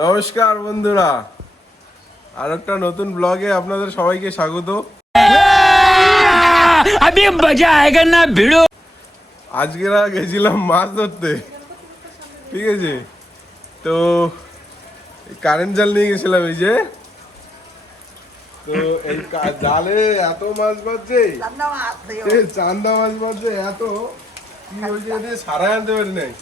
নমস্কার বন্ধুরা, আর একটা নতুন ব্লগে আপনাদের সবাইকে স্বাগত। अभी मजा आएगा ना भिड़ो। আজকে গেছিলাম মাছ ধরতে, ঠিক আছে। তো কারেন্ট জাল নিয়ে গেছিলাম, এই যে। তো এই জালে এত মাছ বাজছে, চান্দা মাছ বাজছে এত, কি হয়েছে সারা আনতে পারি নাই।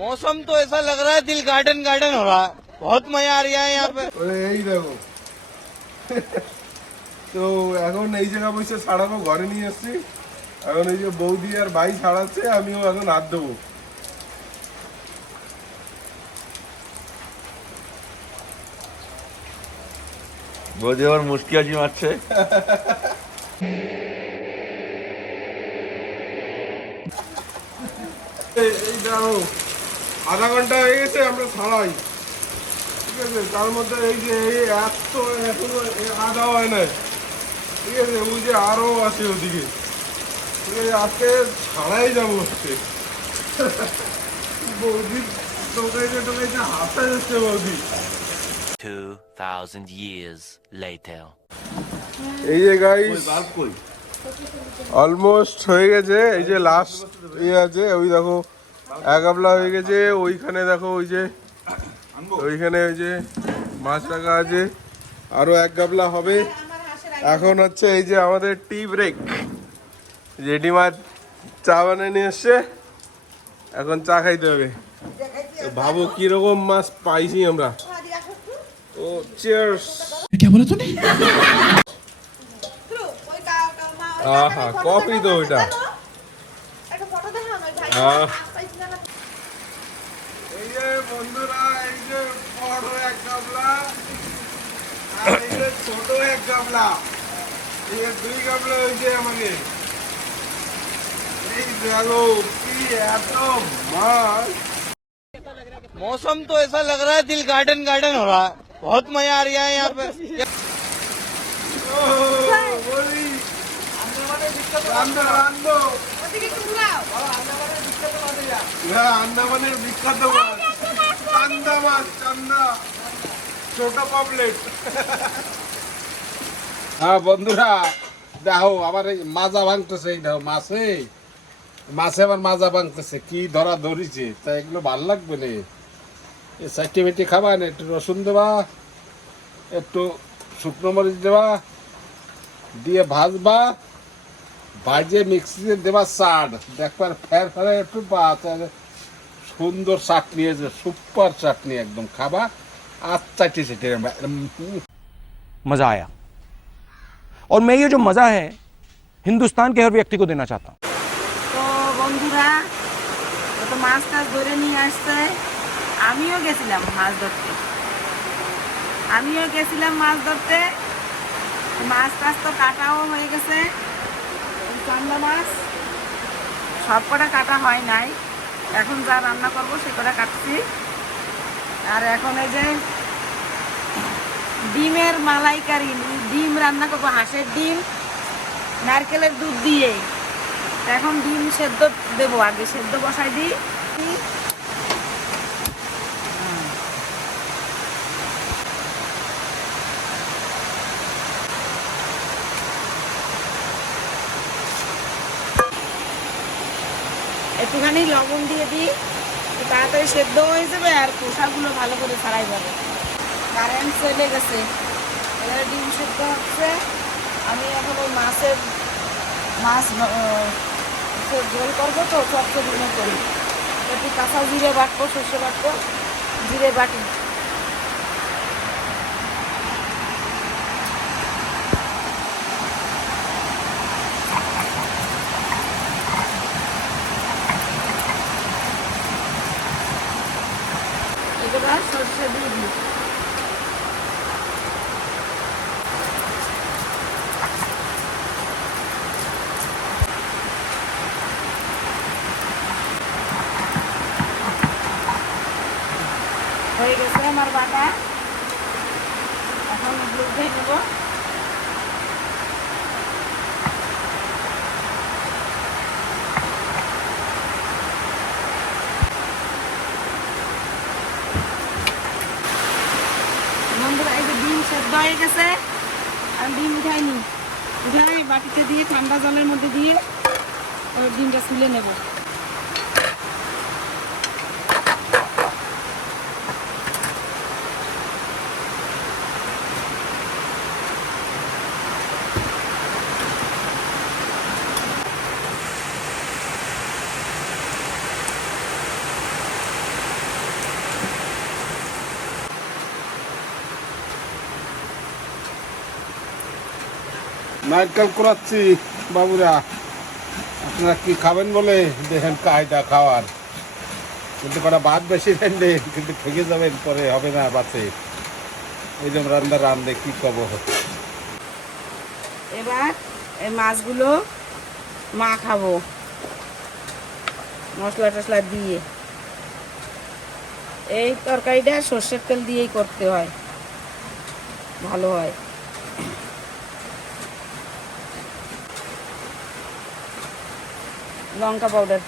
मौसम तो ऐसा लग रहा है दिल गार्डन गार्डन हो रहा है। बहुत मजा आ रहा है यहाँ पे। এই দেখো, তো এখন এই জায়গা বসে ছাড়াবো, ঘরে নিয়ে এসছি। এখন এই যে বৌদি আর ভাই ছাড়াচ্ছে, আমিও এখন হাত দেবো। বৌদি আবার মুশকি হাসি মারছে। এই দেখো, আধা ঘন্টা হয়ে গেছে আমরা ছাড়াই, ঠিক আছে। তার মধ্যে এই যে এই এত এখনো আধা হয় নাই, ঠিক আছে। ওই যে আরো আছে ওদিকে, ঠিক আছে। আজকে ছাড়াই যাবো হচ্ছে। বৌদি টোকাইতে টোকাইতে হাসা যাচ্ছে বৌদি। 2000 years later. এই যে গাইস অলমোস্ট হয়ে গেছে। এই যে লাস্ট ইয়ে আছে, ওই দেখো এক গাবলা হয়ে গেছে। ওইখানে দেখো, ওই যে ওইখানে ওই যে মাছ রাখা আছে, আরো এক গাবলা হবে। এখন হচ্ছে এই যে আমাদের টি ব্রেক। জেঠিমা চা বানিয়ে নিয়ে এসছে, এখন চা খাইতে হবে। ভাবো কিরকম মাছ পাইছি আমরা। ও চিয়ার্স। আহা, কফি তো ওইটা। এই যে বন্ধুরা, এই যে বড় এক গাবলা আর এই যে ছোট এক গাবলা, এই যে দুই গাবলা হয়েছে আমাকে। এই দেখো কি এত মাছ। मौसम तो ऐसा लग रहा है दिल गार्डन गार्डन हो रहा है। बहुत मजा आ रहा है यहाँ पे। ও বলি রান্না আন্দামানের বিখ্যাত মাছ, চান্দা মাছ, চান্দা, ছোট পপলেট। হ্যাঁ বন্ধুরা, দেখো আবার এই মাজা ভাঙতেছে। এই দেখো মাছে মাছে আবার মাজা ভাঙতেছে, কি ধরা ধরিছে। তা এগুলো ভাল লাগবে না। এই চারটে মিটি খাবা না, একটু রসুন দেবা, একটু শুকনো মরিচ দেবা, দিয়ে ভাজবা, ভাজে মিক্সিতে দেবা চাট, দেখবার ফের ফেরে একটু সুন্দর চাটনি আছে, সুপার চাটনি একদম খাবা। আর চাটি চেটে मज़ा आया। और मैं ये जो मज़ा है हिंदुस्तान के हर व्यक्ति को देना चाहता हूँ। তো বন্ধুরা, তো মাছ টাছ ধরে নিয়ে আসছে। আমিও গেছিলাম মাছ ধরতে। মাছ টাছ তো কাটাও হয়ে গেছে। চান্দা মাছ সব কটা কাটা হয় নাই, এখন যা রান্না করবো সে কটা কাটছি। আর এখন এই যে ডিমের মালাইকারি, ডিম রান্না করবো, হাঁসের ডিম নারকেলের দুধ দিয়ে। এখন ডিম সেদ্ধ দেবো, আগে সেদ্ধ বসাই দিই। একটুখানি লবণ দিয়ে দিই, তাড়াতাড়ি সেদ্ধ হয়ে যাবে আর খোসাগুলো ভালো করে ছাড়াই যাবে। কারেন্ট চলে গেছে, এবারে ডিম সেদ্ধ হচ্ছে। আমি এখন ওই মাছ ঝোল করবো, তো চটচড়ি করি। একটু কাঁচা জিরে বাটবো, সর্ষে বাটবো, জিরে বাটি। এবার সর্ষে দিয়ে দিই। হয়ে গেছে আমার বাটা, এখন দুধ দিয়ে নেবো। সেদ্ধ হয়ে গেছে। আর ডিম উঠাইনি, উঠাই বাটিতে দিয়ে ঠান্ডা জলের মধ্যে দিয়ে ওই ডিমটা তুলে নেব। নারকেল কুড়াচ্ছি বাবুরা, আপনারা কি খাবেন বলে দেখেন কায়দা খাওয়ার, কিন্তু কটা ভাত বেশি রান্ধে কিন্তু থেকে যাবেন, পরে হবে না বাসে। ওই যে রান্ধে কি কব। এবার এই মাছগুলো মাখাবো মশলা টশলা দিয়ে। এই তরকারিটা সর্ষের তেল দিয়েই করতে হয়, ভালো হয়। লঙ্কা পাউডার,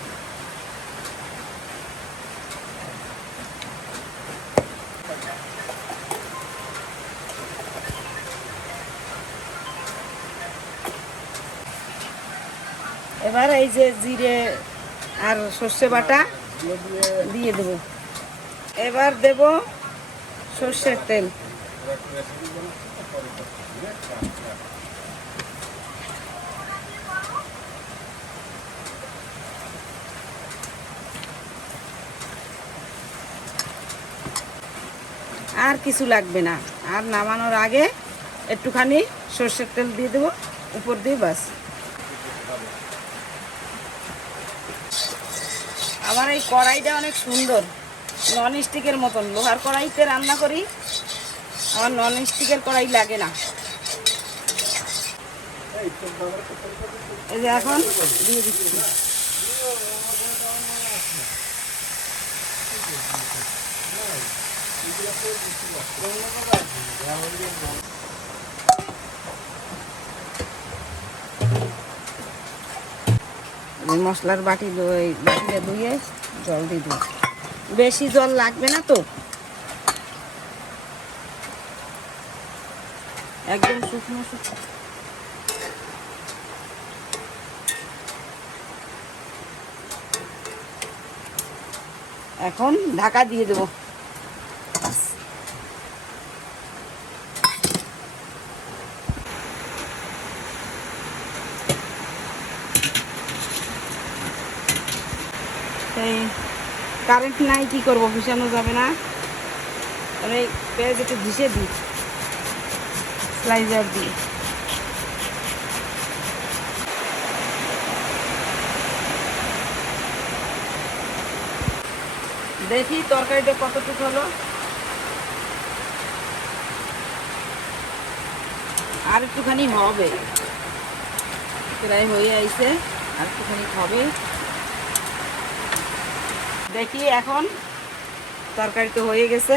এবার এই যে জিরে আর সর্ষে বাটা দিয়ে দেব। এবার দেব সর্ষের তেল, আর কিছু লাগবে না। আর নামানোর আগে একটুখানি সর্ষের তেল দিয়ে দেবো উপর দিয়ে, বাস। আমার এই কড়াইটা অনেক সুন্দর, নন স্টিকের মতন। লোহার কড়াইতে রান্না করি, আমার নন স্টিকের কড়াই লাগে না। এই যে এখন দিয়ে দিচ্ছি। মশলার বাটিটা ধুয়ে জল দিয়ে দিই, বেশি জল লাগবে না তো, একদম শুকনো শুকনো। এখন ঢাকা দিয়ে দেবো। কারেন্ট নাই, কি করবো, ভিসানো যাবে না। আমি পেঁয়াজ একটু ঘিষে দিই স্লাইজার দিয়ে। দেখি তরকারিটা কতটুকু হলো। আর একটুখানি হবে, প্রায় হয়ে আইছে, আর একটুখানি হবে। দেখি এখন তরকারি তো হয়ে গেছে।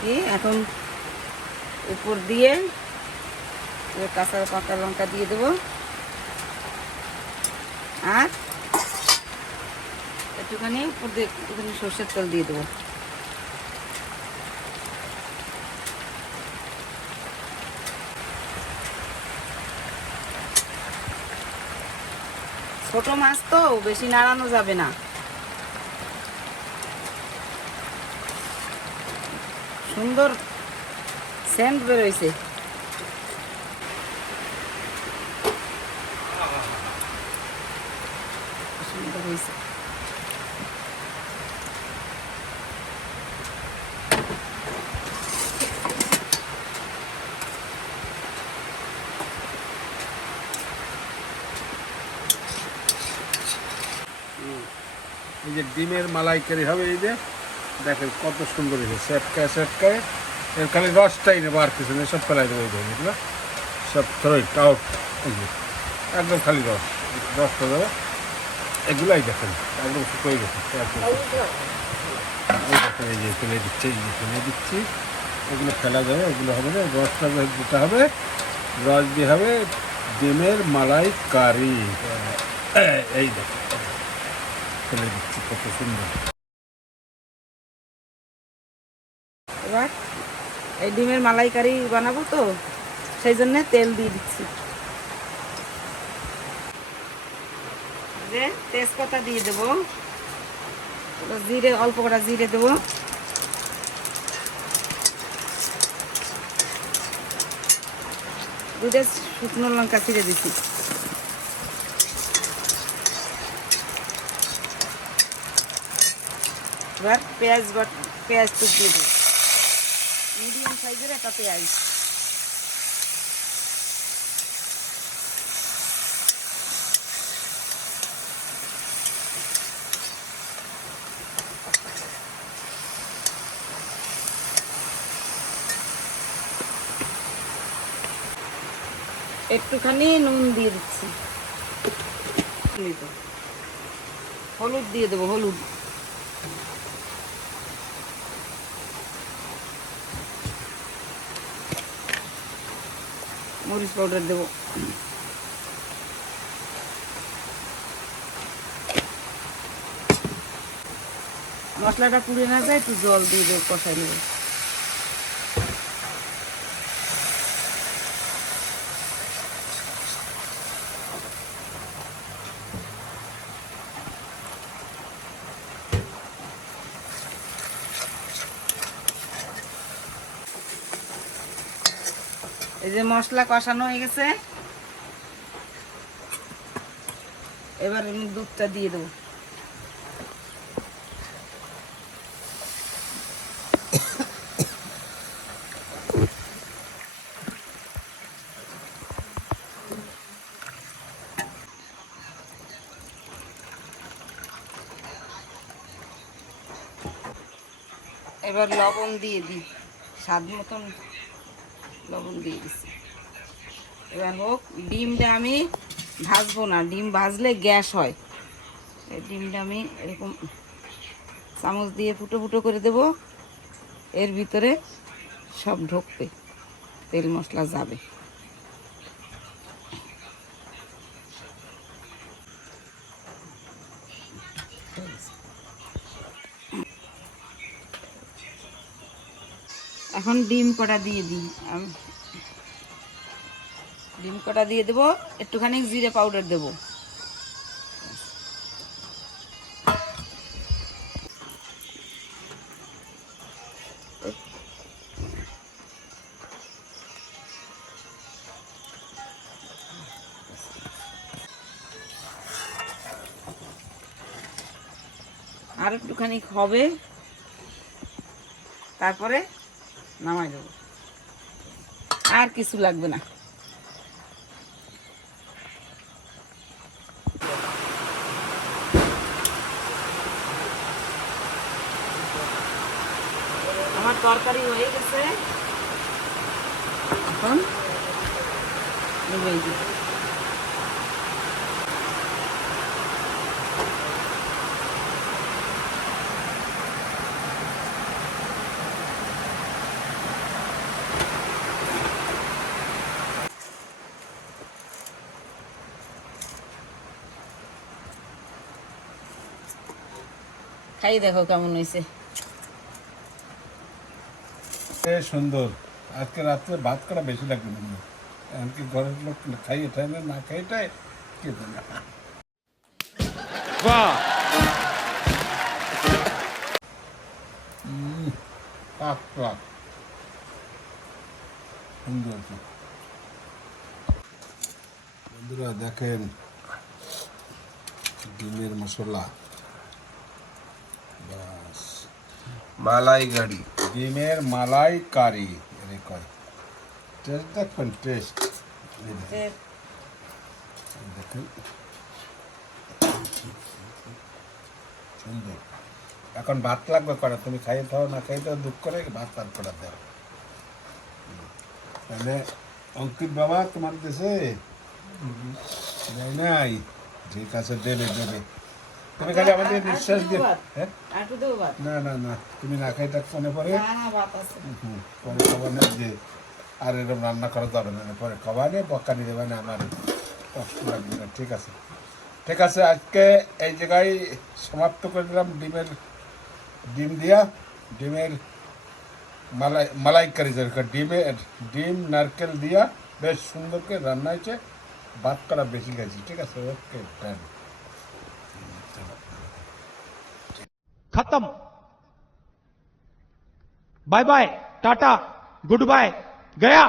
কি এখন উপর দিয়ে কাঁচা পাকা লঙ্কা দিয়ে দেবো, আর একটুখানি উপর দিয়ে একটুখানি সর্ষের তেল দিয়ে দেবো। ছোট মাছ তো বেশি নাড়ানো যাবে না। সুন্দর সেন্ট বেরোইছে। সুন্দর হয়েছে। এই যে ডিমের মালাইকারি হবে, এই যে দেখেন কত সুন্দর হয়েছে, সেটকায় সেটকায়। এর খালি রসটাই নেবো, আর কিছু নেই, সব ফেলাই দেবো। এই ধরনের সব থ্রোই আউট, একদম খালি রসটা দেবো। এগুলাই দেখেন একদম শুকিয়ে গেছে। এই যে ফেলে দিচ্ছি, এই যে ফেলে দিচ্ছি, এগুলো ফেলা যাবে, এগুলো হবে না। রসটা দিতে হবে, রস দিয়ে হবে ডিমের মালাইকারি। এই দেখেন ফেলে দিচ্ছি, কত সুন্দর। এবার এই ডিমের মালাইকারি বানাবো তো, সেই জন্য তেল দিয়ে দিচ্ছি। যে তেজপাতা দিয়ে দেবো, জিরে অল্প কটা জিরে দেবো, দুটো শুকনো লঙ্কা ছিঁড়ে দিচ্ছি, এবার পেঁয়াজ টুক দিয়ে দেবো, মিডিয়াম সাইজের একটা পেঁয়াজ। একটুখানি নুন দিয়ে দিচ্ছি, হলুদ দিয়ে দেবো, হলুদ, মরিচ পাউডার দেবো, মশলাটা পুড়ে না যায় একটু জল দিয়ে দেবো, কষাই নেব। এই যে মশলা কষানো হয়ে গেছে, এবার আমি দুধটা দিয়ে দেবো। এবার লবণ দিয়ে দিই, স্বাদ মতন লবণ দিয়ে দিচ্ছি। এবার হোক, ডিমটা আমি ভাজবো না, ডিম ভাজলে গ্যাস হয়। এই ডিমটা আমি এরকম চামচ দিয়ে ফুটো ফুটো করে দেব, এর ভিতরে সব ঢুকবে, তেল মশলা যাবে। এখন ডিম কটা দিয়ে দিই, ডিম কটা দিয়ে দেবো, একটুখানি জিরে পাউডার দেবো, আর একটুখানি হবে, তারপরে নামাই দেবো, আর কিছু লাগবে না। আমার তরকারি হয়ে গেছে, এখন ডুবিয়ে দিই। খাই দেখো কেমন হয়েছে। সুন্দর। আজকে রাত্রে ভাত করা বেশি লাগবে না, এমনকি ঘরের লোক খাইয়ে ঠাই না, খাইটাই খেতে না। সুন্দর। বন্ধুরা দেখেন, ডিমের মশলা, বাস, মালাই গাড়ি, ডিমের মালাই কারি, কয় টেস্ট দেখবেন, টেস্ট দেখেন সুন্দর। এখন ভাত লাগবে করা, তুমি খাইয়ে খাও, না খাইয়ে দাও, দুঃখ করে ভাত পান করা দাও। তাহলে অঙ্কিত বাবা তোমার দেশে নাই, ঠিক আছে, দেবে দেবে। তুমি খালি আমাদের নিঃশ্বাস দিয়ে, হ্যাঁ না না না, তুমি না খাই থাকছো না, পরে পরে খাবার নেই যে, আর এরকম রান্না করা যাবে না, পরে খাবার নেই, বকানি দেবে না, আমার কষ্ট লাগবে না, ঠিক আছে। ঠিক আছে, আজকে এই জায়গায় সমাপ্ত করে দিলাম ডিমের মালাইকারি যেরকম ডিম নারকেল দিয়া বেশ সুন্দর করে রান্না হয়েছে। ভাত করা বেশি খাইছি। ঠিক আছে, ওকে ডান। खत्म। Bye bye, ta-ta, good bye, गया।